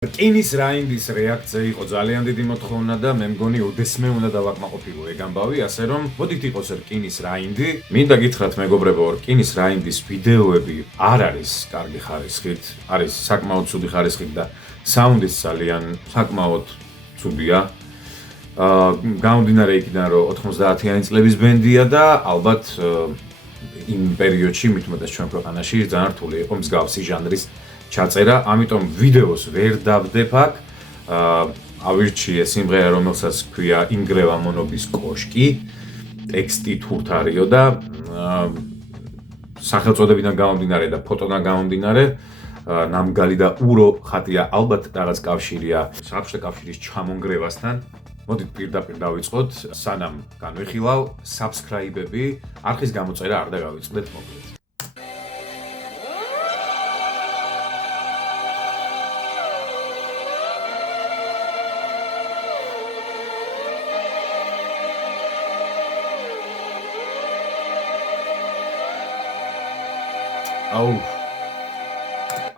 რკინის რაინდის რეაქცია იყო ძალიან დიდი მოთხოვნა და მე მგონი ოდესმე უნდა დავაკმაყოფილო ეგ ამბავი, ასე რომ მოდით იყოს რკინის რაინდი. მინდა გითხრათ მეგობრებო, რკინის რაინდის ვიდეოები არ არის კარგი ხარისხით, არის საკმაოდ ცუდი ხარისხით და საუნდიც ძალიან საკმაოდ ცუდია. გამომდინარე იქიდან, რომ 90-იანი წლების ბენდია და ალბათ იმ პერიოდში მით უმეტეს ჩვენ ქვეყანაში ძალიან რთული იყო მსგავსი ჟანრის ჩაწერა, ამიტომ ვიდეოს ვერ დავდებ აქ. ავირჩიე სიმღერა, რომელსაც ქვია ინგრევა მონობის კოშკი, ტექსტი თურთარიო და სახელწოდებიდან გამომდინარე და ფოტოდან გამომდინარე ნამგალი და ურო ხატია, ალბათ რაღაც კავშირია საბჭოთა კავშირის ჩამონგრევასთან. მოდით პირდაპირ დავიწყოთ, სანამ განვიხილავ, subscribe-ები, არხის გამოწერა არ დაგავიწყდეთ მოკლედ.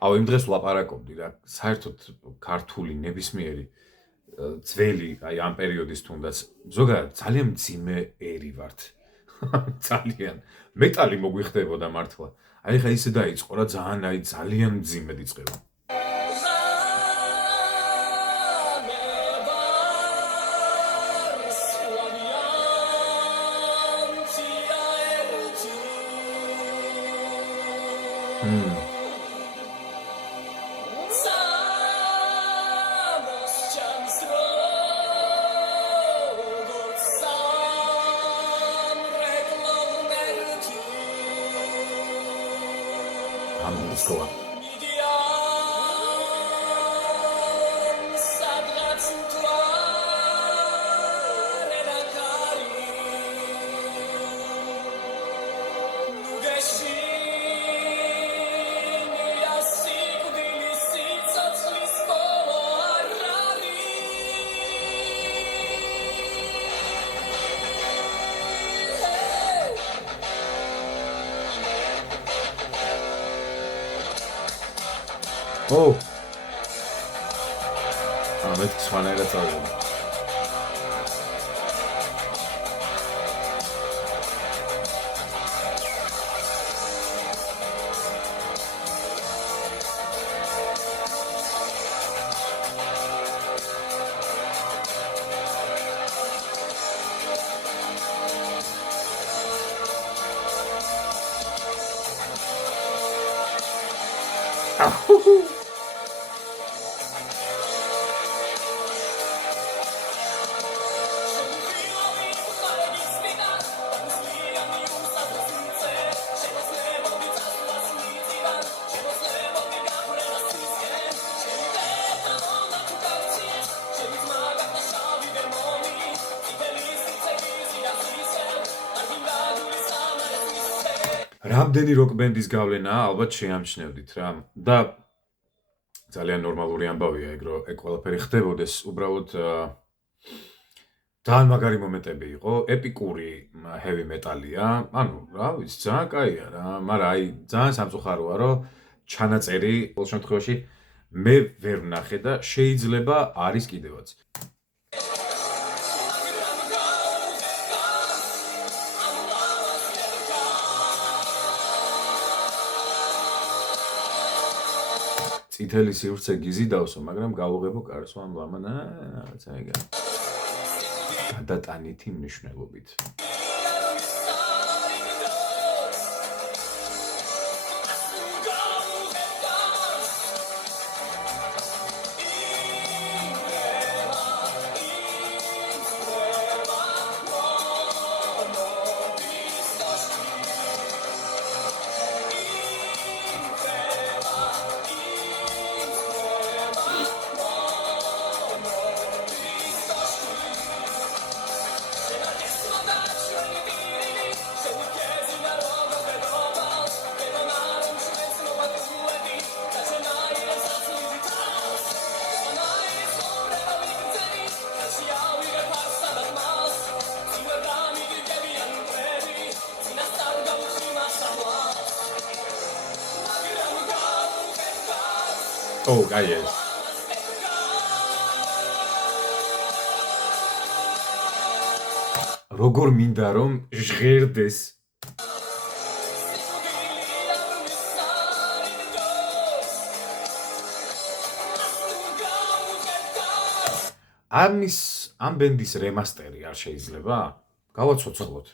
აუ იმ დღეს ვლაპარაკობდი რა, საერთოდ ქართული ნებისმიერი ძველი, აი ამ პერიოდის თუნდაც ზოგადად ძალიან მძიმე ერი ვართ. ძალიან მეტალი მოგვიხდებოდა მართლა. აი ხა ისე დაიწყო რა, ძალიან მძიმედ იწყება. Амбускова. Oh. Met სხვანაირად წავიდა. რამდენი როკ ბენდის გავლენა ალბათ შეამჩნევდით რა და ძალიან ნორმალური ამბავია ეგ რომ ეგ ყველაფერი ხდებოდეს უბრალოდ ძალიან მაგარი მომენტები იყო ეპიკური heavy metal-ია ანუ რა ვიცი ძალიან კაია რა მაგრამ აი ძალიან სამწუხაროა რომ ჩანაწერი ყოველ შემთხვევაში მე ვერ ვნახე და შეიძლება არის კიდევაც წითელი სივრცე გიზიდავსო, მაგრამ გავუღებო კარს ამ ლამანა, რაღაცა ეგა. გადატანითი მნიშვნელობით. Oh, geil. როგორ მინდა რომ ჟღერდეს ამ ბენდის რემასტერი არ შეიძლება? გავაცოცხლოთ.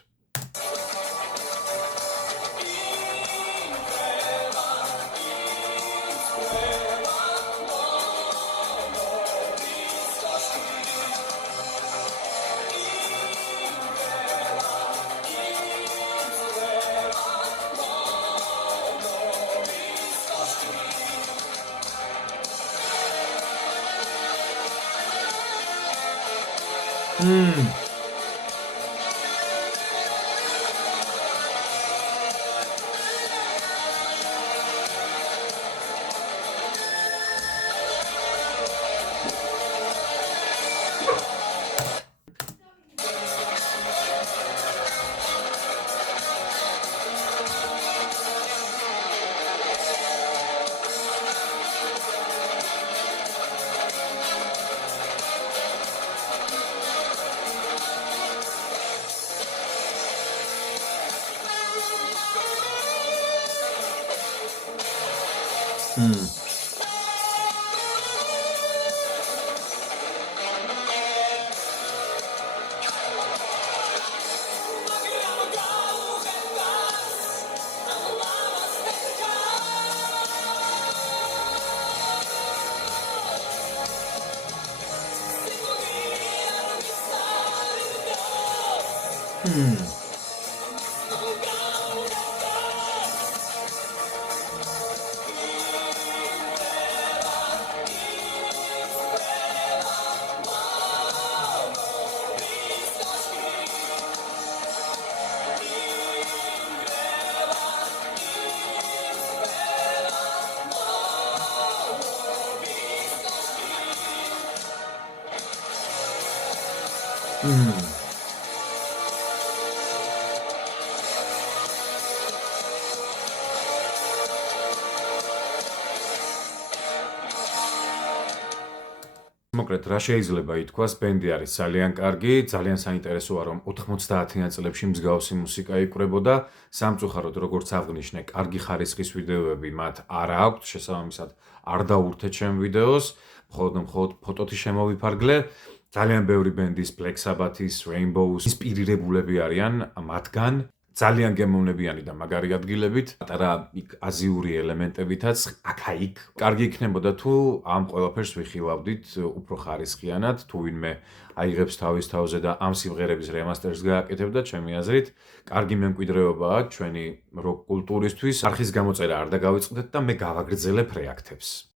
მოკლედ, რა შეიძლება ითქვას, ბენდი არის ძალიან კარგი, ძალიან საინტერესოა, რომ 90-იან წლებში მსგავსი მუსიკა იკვრებოდა. სამწუხაროდ, როგორც აღნიშნე, კარგი ხარისხის ვიდეოები მათ არ აქვთ, შესაბამისად, არ დაურთეთ ჩემ ვიდეოს, მხოლოდ ფოტოთი შემოვიფარგლე. ძალიან ბევრი ბენდის, Black Sabbath-ის, Rainbow-ის ინსპირირებულები არიან მათგან. ძალიან გემოვნებიანი და მაგარი ადგილებით, პატარა აზიური ელემენტებითაც აქა-იქ. კარგი იქნებოდა თუ ამ ყველაფერს ვიხილავდით უფრო ხარისხიანად, თუ ვინმე აიღებს თავის თავზე და ამ სიმღერების რემასტერს გააკეთებდა, ჩემი აზრით, კარგი მემკვიდრეობაა ჩვენი როკ კულტურისთვის. არხის გამოწერა არ დაგავიწყდეთ და მე გავაგრძელებ რეაქტებს.